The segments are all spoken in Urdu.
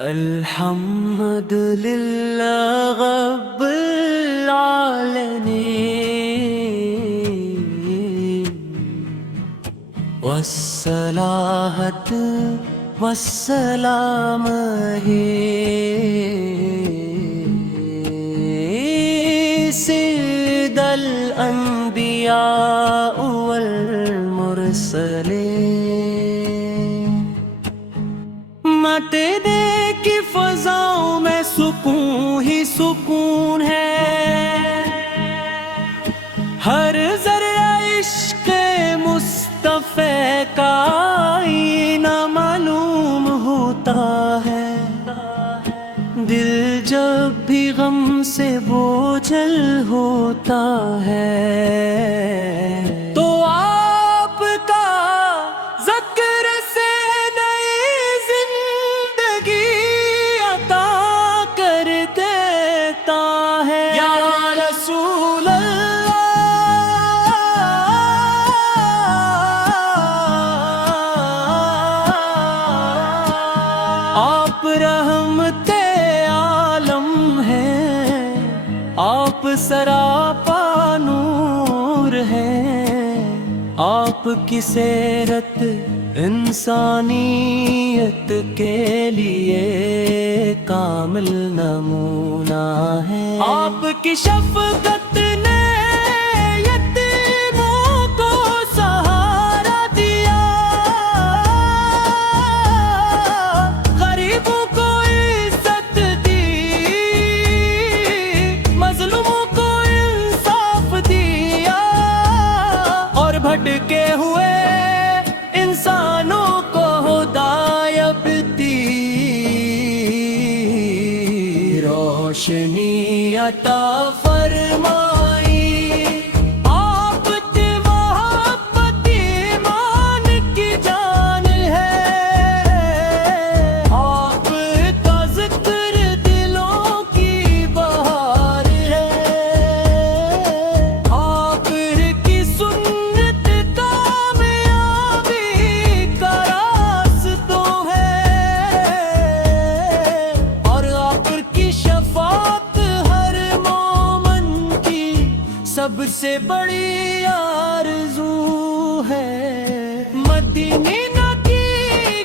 الحمد للہ رب العالمین والصلاۃ والسلام سید الانبیاء والمرسلین تیرے کی فضاؤں میں سکون ہی سکون ہے، ہر ذرہ عشق مصطفیٰ کا آئینہ معلوم ہوتا ہے۔ دل جب بھی غم سے بوجھل ہوتا ہے تو آپ کا ذکر سے آپ رحمت عالم ہیں، آپ سراپا نور ہیں، آپ کی سیرت انسانیت کے لیے کامل نمونہ ہے۔ آپ کی شفقت نے بھٹکے ہوئے انسانوں کو ہدایت دی، روشنی عطا فرمائی۔ آپ کی محبت ایمان کی جان ہے، آپ کا ذکر دلوں کی بہار ہے، آپ کی سنت سب سے بڑی آرزو ہے۔ مدینہ کی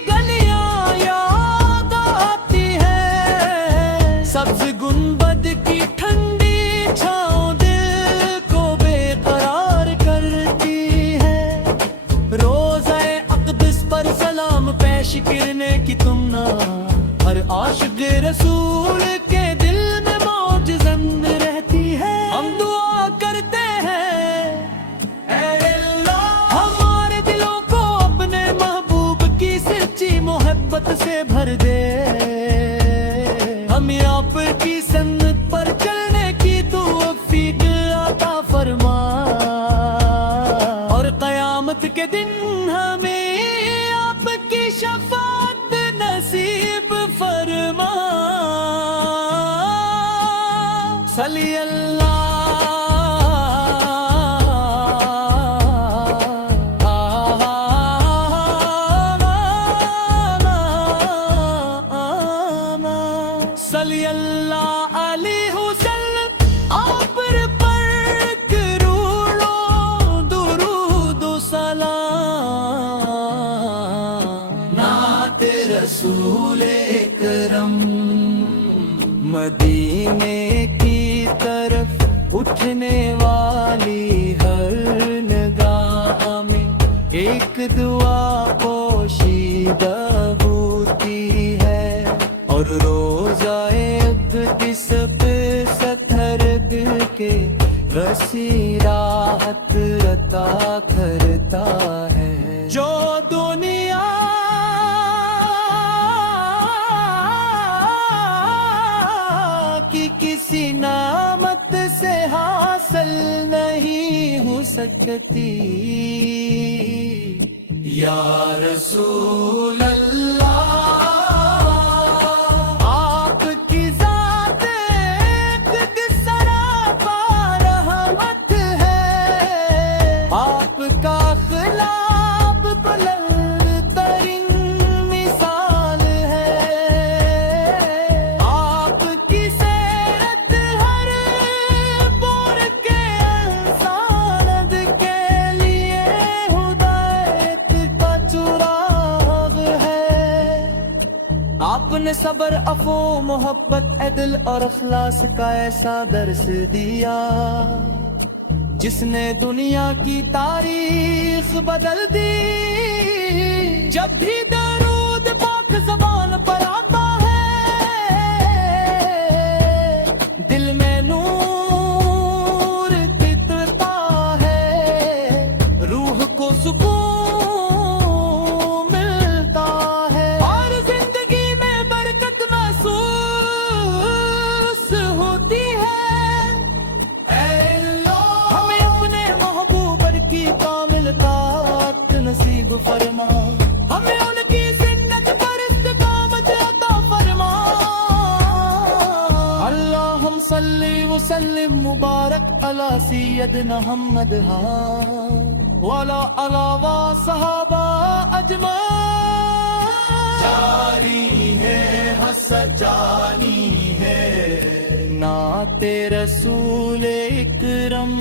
گلیاں یاد آتی ہے، سبز گنبد کی ٹھنڈی چھاؤں دل کو بے قرار کرتی ہے۔ روضہ اقدس پر سلام پیش کرنے کی تمنا ہر عاشق رسول کے دل میں موج زن رہتی ہے۔ ہم دعا کرتے ہیں اے اللہ ہمارے دلوں کو اپنے محبوب کی سچی محبت سے بھر دے، ہمیں آپ کی سنت پر چلنے کی توفیق عطا فرما، اور قیامت کے دن ہمیں آپ کی شفاعت نصیب فرما۔ صلی اللہ صلی اللہ علیہ وسلم، آپ پر کروڑوں درود و سلام، نعت رسول اکرم۔ مدینے کی طرف اٹھنے والی ہر نگاہ میں ایک دعا پوشیدہ ہوتی ہے، اور روزہ اقدس پہ سترگ کے رسی راحت عطا کرتا ہے۔ جو دنیا کی کسی نعمت سے حاصل نہیں ہو سکتی، یا رسول اللہ آپ کی ذات ایک سراپا رحمت ہے، آپ کا اخلاق بلند ترین مثال ہے، آپ نے صبر عفو محبت عدل اور اخلاص کا ایسا درس دیا جس نے دنیا کی تاریخ بدل دی جب بھی درود پاک زبان پر آتا ہے دل میں نور تترتا ہے روح کو سکون ملتا ہے اور زندگی میں برکت محسوس ہوتی ہے اے اللہ ہمیں اپنے محبوب کی کامل طاعت نصیب فرما ہمیں ان کی سنت پر استقامت عطا فرما اللہم صلی وسلم مبارک علی سیدنا محمد وعلی آلہ و صحابہ اجمعین جاری ہے حسد جانی ہے نعت رسول اکرم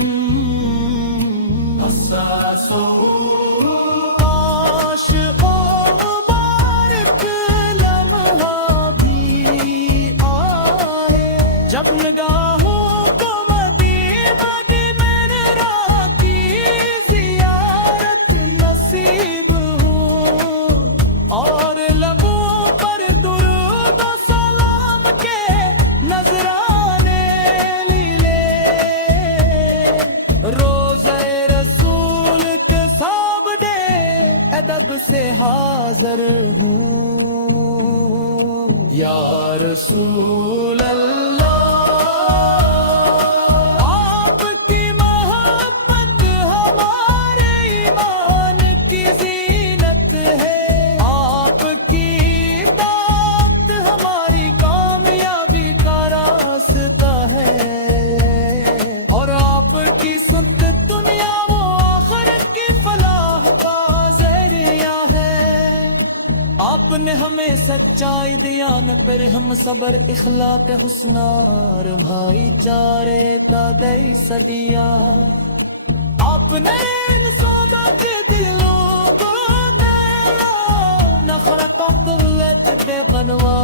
کاش او مبارک لمحہ بھی آئے جب نگاہوں کو مدینہ منرا کی زیارت نصیب ہو اور لبوں پر درود و سلام کے نذرانے لیلے روزہ رسول کے سامنے ادب سے حاضر ہوں یا رسول اللہ آپ کی محبت ہمارے ایمان کی زینت ہے آپ کی اطاعت ہماری کامیابی کا راستہ ہے اور آپ کی سنت دنیا و آخرت کی فلاح کا ذریعہ ہے آپ نے ہمیں سچائی دیا نہ پھر ہم صبر اخلاق حسن اور بھائی چارے کا دئی صدیا آپ نے ان سودا کے دلوں کو دینا نخرت و قوت دے بنوا